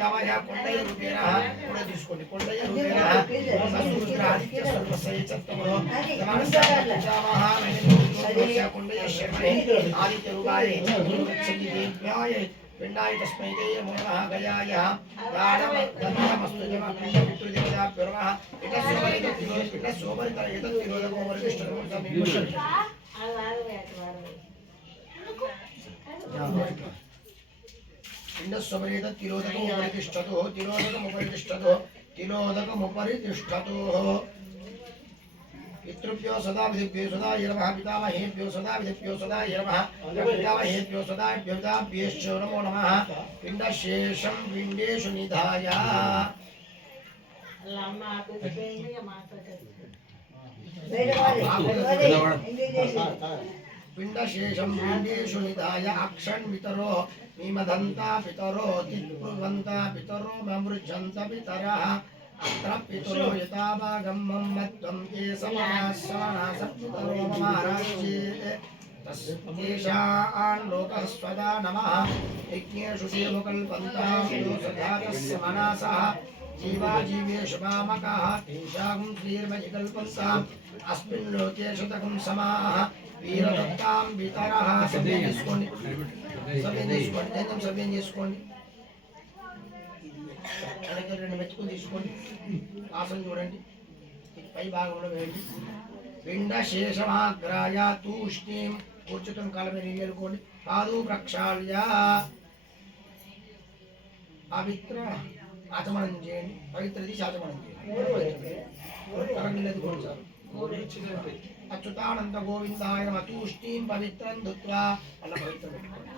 పితామహ కొండయ్య రూపేణ కూడా తీసుకోండి. కొండయ్య రూపేణ సూర్య ఆదిత్య సర్వస్య చత్తమో పితామహ కొండయ్య శర్మణి ఆదిత్య రూపాయ దేవ్యాయ पिंडाय तस्मै ते नमो नमः गयाय दानम दन्तमस्तु जम पिंड पितृदेवता पिरमः पिंड सोमरित एतत् तिरोधको वरिष्ठो समीपशः पिंड सोमरित तिरोधको वरिष्ठतो पितृभ्यो सदा विधिभ्यो सदा नमः पितामहेभ्यो सदा विधिभ्यो सदा नमः पितामहेभ्यो सदा पिताभ्यश्चो नमो नमः पिण्डशेषं पिण्डेषु निधाय पिण्डशेषं पिण्डेषु निधाय अक्षन् पितरो निमधन्ता पितरो तित्पुवन्ता पितरो ममृच्छन्त पितरः अत्र पितरो यथाभागं मम्मत्वं ये समानासपितरो ममाराज्ये तस्तेषां लोकः स्वदा नमः यज्ञेषु देवकल्पन्तां दोषजातस्य मनासः जीवा जीवेषु मामकाः तेषां श्रीर्मयिकल्पन्ताम् अस्मिन् लोके शतकं समाः वीरदत्तां पितरः सभ्यं చేసుకోండి వెనక రెండు మెచ్చుకుని తీసుకోండి. ఆసనం చూడండి, పై భాగంలో వేయండి. పిండ శేషమాగ్రాయ తూష్ణీం కూర్చుతున్న కాళ్ళ మీద నీళ్ళుకోండి. పాదు ప్రక్షాళ్య పవిత్ర ఆచమనం చేయండి. పవిత్ర తీసి ఆచమనం చేయండి. అచ్యుతానంద గోవిందాయ నమః తూష్ణీం పవిత్రం ధృత్వా అలా పవిత్రం పెట్టుకోండి.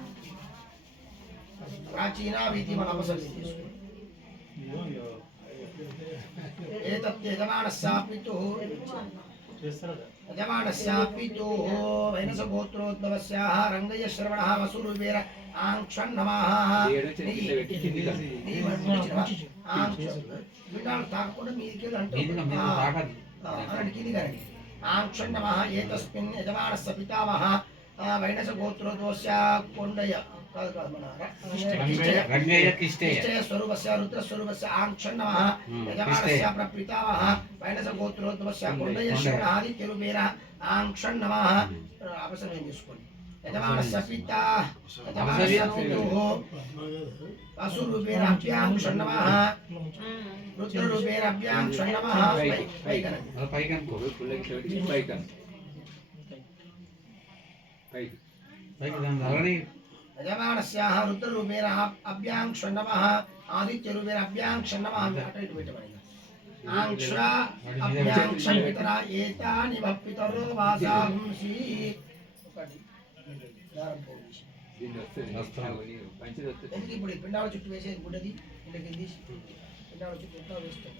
ప్రాచీన విధి మన అవసరం తీసుకోండి. यजमानस्यापितुः वैनसगोत्रोद्भवस्याः रङ्गय्य श्रवणः वसुरूपेण आङ्क्षन् नमः आङ्क्षन् नमः एतस्मिन् यजमानस्य पितामहः वैनसगोत्रोद्भवस्य कोण्डय स्वरूपस्य रुद्रस्वरूपस्य आङ्क्षन् नमः यजमानस्य प्रपितामहः वैनसगोत्रोद्भवस्य कोण्डय आदित्यरूपेण आङ्क्षन् नमः अपसर्गं చేసుకోండి. यजमानस्य पिता यजमानस्य पितुः वसुरूपेण अभ्याङ्क्षन् नमः रुद्ररूपेण अभ्याङ्क्षन् नमः यजमानस्याः रुद्ररूपेण अभ्याङ्क्षन् नमः आदित्यरूपेण अभ्याङ्क्षन् नमः आङ्क्षा अभ्याङ्क्षन् पितरा एतानि पितरो वासांसि ఇప్పుడు పిండాల చుట్టూ వేసేది గుడ్డది పిండాల చుట్టూ వేస్తాం